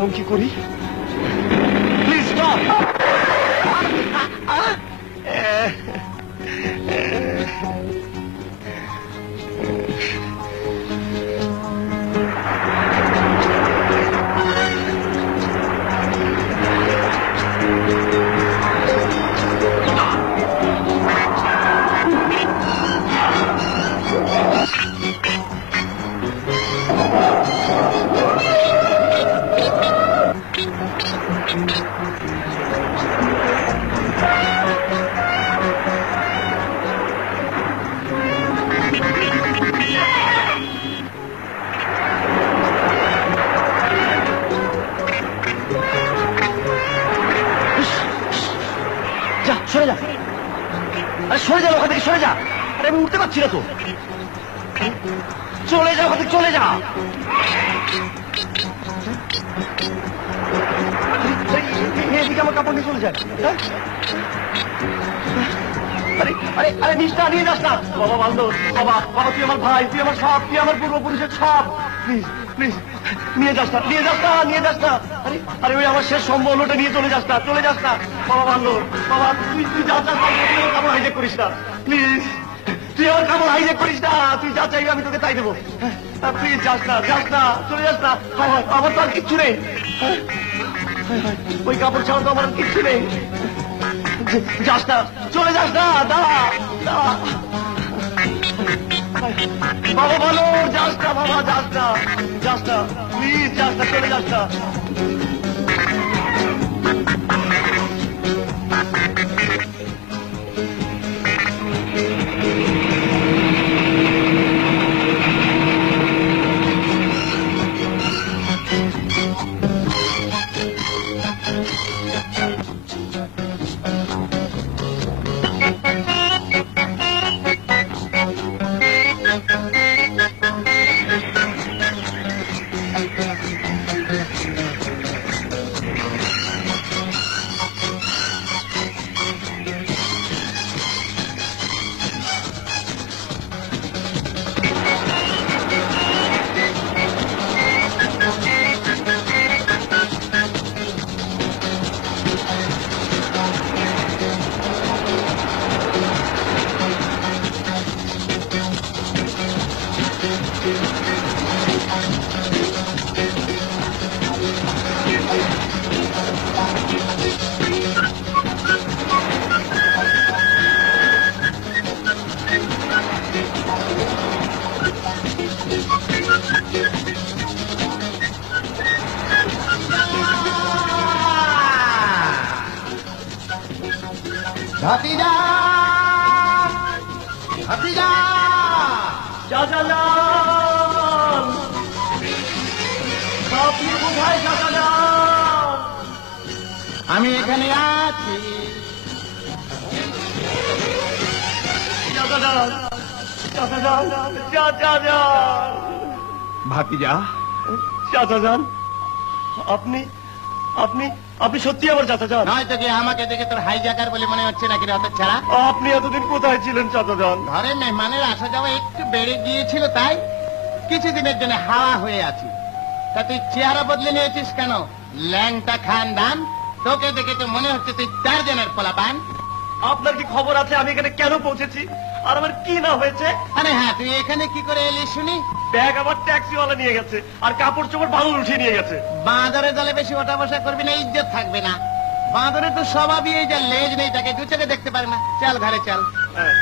আমি কি করি? Please stop. যা, সরে যা। আরে সরে যা ওখান থেকে, সরে যা। আরে আমি উঠতে পারছি না তো। চলে যা ওখান থেকে, চলে যা। এদিকে আমার কাপড় নিয়ে চলে যায়। আরে আরে আরে নিষ্ঠা নিয়ে যাস না বাবা। বান্ধব বাবা, বাবা তুই আমার ভাই, তুই আমার সব, তুই আমার পূর্বপুরুষের সব। প্লিজ প্লিজ নিয়ে যাস না, নিয়ে যাস না, নিয়ে যাস না। আরে আরে ওই আমার শেষ সম্বল, ওটা নিয়ে চলে যাস না, চলে যাস না বাবা। বান্ধব বাবা, তুই তুই যা চাস কাপড় হাইজেক করিস না প্লিজ। তুই আমার কাপড় হাইজেক করিস না, তুই যা চাইবি আমি তোকে তাই দেবো। প্লিজ যাস না, যাস না, চলে যাস না। আমার তো আর কিচ্ছু নেই। ওই কাপড় ছাড়া তো আমার আর কিচ্ছু নেই। যাস না, চলে যাস না, দাঁড়া দাঁড়া। বাবা বলো, যাস না বাবা, যাস না, যাস না, প্লিজ যাস না, চলে যাস না। ভাতিজা, ভাতিজা, চাচা যান, আপনি কোথায় চাচা যান? আমি এখানে আছি। চাচা যান, চাচা যান, চাচা যান, ভাতিজা, চাচা যান, আপনি আপনি আপনি সত্যি আমার চাচা যান? নয়তো কি আমাকে দেখে তোর হাইজাকার বলে মনে হচ্ছে নাকি হতে ছাড়া? আপনি এতদিন কোথায় ছিলেন চাচা যান? ঘরে মেহমানের আসা যাওয়া একটু বেড়ে গিয়েছিল, তাই কিছুদিনের জন্য হাওয়া হয়ে আছি। তা তুই চেহারা বদলে নিয়েছিস কেন? ল্যাংটা খানদান, তোকে দেখে তো মনে হচ্ছে তুই 4 জনের পোলাপান। আপনার কি খবর আছে আমি এখানে কেন পৌঁছেছি আর আমার কি না হয়েছে? আরে হ্যাঁ, তুই এখানে কি করে এলি শুনি? ব্যাগ আমার ট্যাক্সিওয়ালা নিয়ে গেছে আর কাপড় চোপড় ভালো উঠিয়ে নিয়ে গেছে। বাঁদরের দলে বেশি ওঠা বসা করবি না, ইজ্জত থাকবে না। বাঁদরের তো স্বভাবই এই যে লেজ নেই, তাকে দু চোখে দেখতে পারে না। চল ঘরে চল। হ্যাঁ।